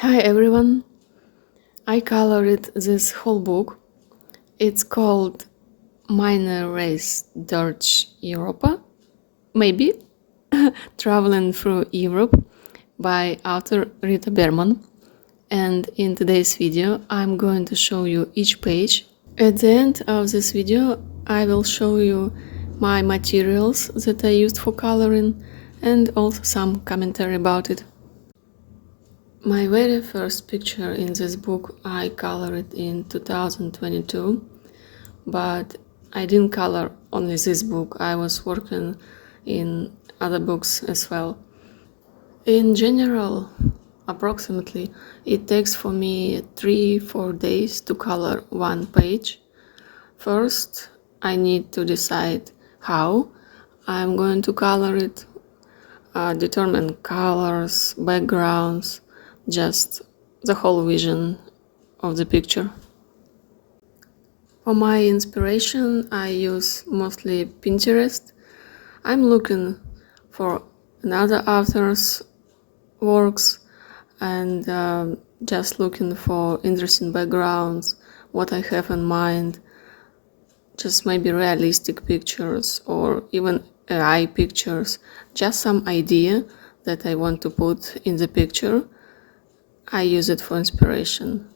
Hi everyone, I colored this whole book. It's called MEINE, REISE, DURCH, EUROPA, maybe, Traveling Through Europe by author Rita Berman. And in today's video, I'm going to show you each page. At the end of this video, I will show you my materials that I used for coloring and also some commentary about it. My very first picture in this book I colored in 2022, but I didn't color only this book, I was working in other books as well. In general, approximately, it takes for me 3-4 days to color one page. First, I need to decide how I'm going to color it, determine colors, backgrounds, just the whole vision of the picture. For my inspiration, I use mostly Pinterest. I'm looking for another author's works and just looking for interesting backgrounds, what I have in mind, just maybe realistic pictures or even AI pictures, just some idea that I want to put in the picture. I use it for inspiration.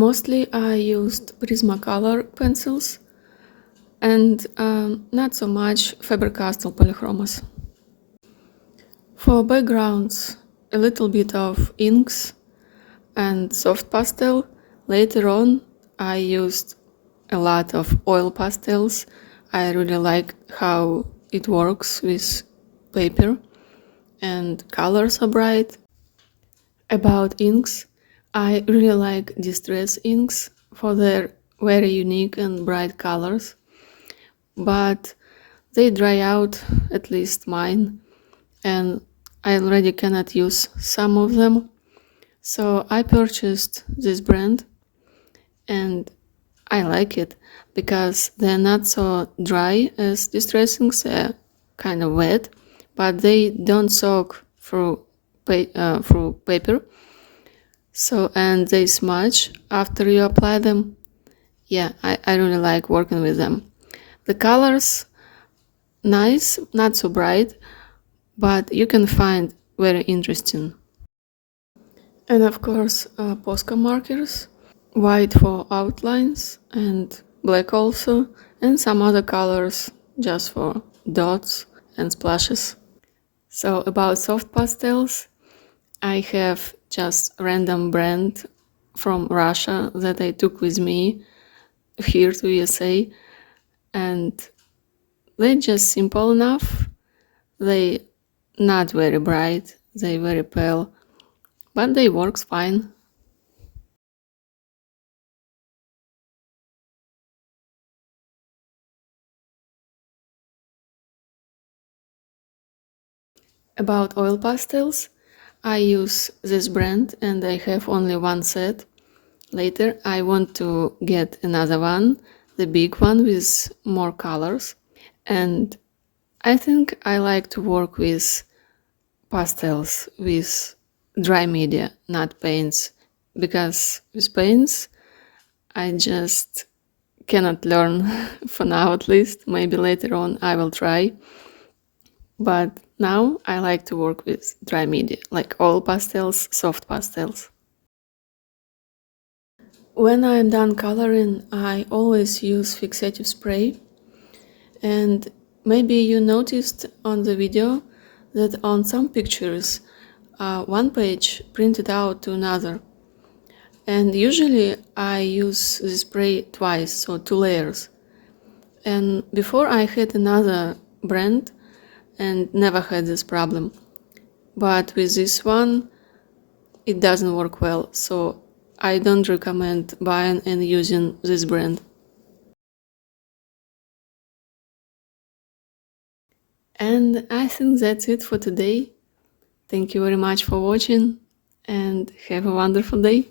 Mostly I used Prismacolor pencils and not so much Faber-Castell polychromos. For backgrounds, a little bit of inks and soft pastel. Later on, I used a lot of oil pastels. I really like how it works with paper and colors are bright. About inks, I really like Distress inks for their very unique and bright colors, but they dry out, at least mine, and I already cannot use some of them. So I purchased this brand and I like it because they're not so dry as Distress inks, they're kind of wet, but they don't soak through paper. So, and they smudge after you apply them. Yeah, I really like working with them. The colors, nice, not so bright, but you can find very interesting. And of course, Posca markers, white for outlines and black also, and some other colors just for dots and splashes. So about soft pastels, I have just random brand from Russia that I took with me here to USA, and they're just simple enough. They not very bright, they very pale, but they works fine. About oil pastels, I use this brand and I have only one set. Later I want to get another one, the big one with more colors. And I think I like to work with pastels, with dry media, not paints, because with paints I just cannot learn for now at least. Maybe later on I will try. But now I like to work with dry media, like oil pastels, soft pastels. When I'm done coloring, I always use fixative spray. And maybe you noticed on the video that on some pictures, one page printed out to another. And usually I use the spray twice, so 2 layers. And before I had another brand and never had this problem. But with this one, it doesn't work well, so I don't recommend buying and using this brand. And I think that's it for today. Thank you very much for watching and have a wonderful day.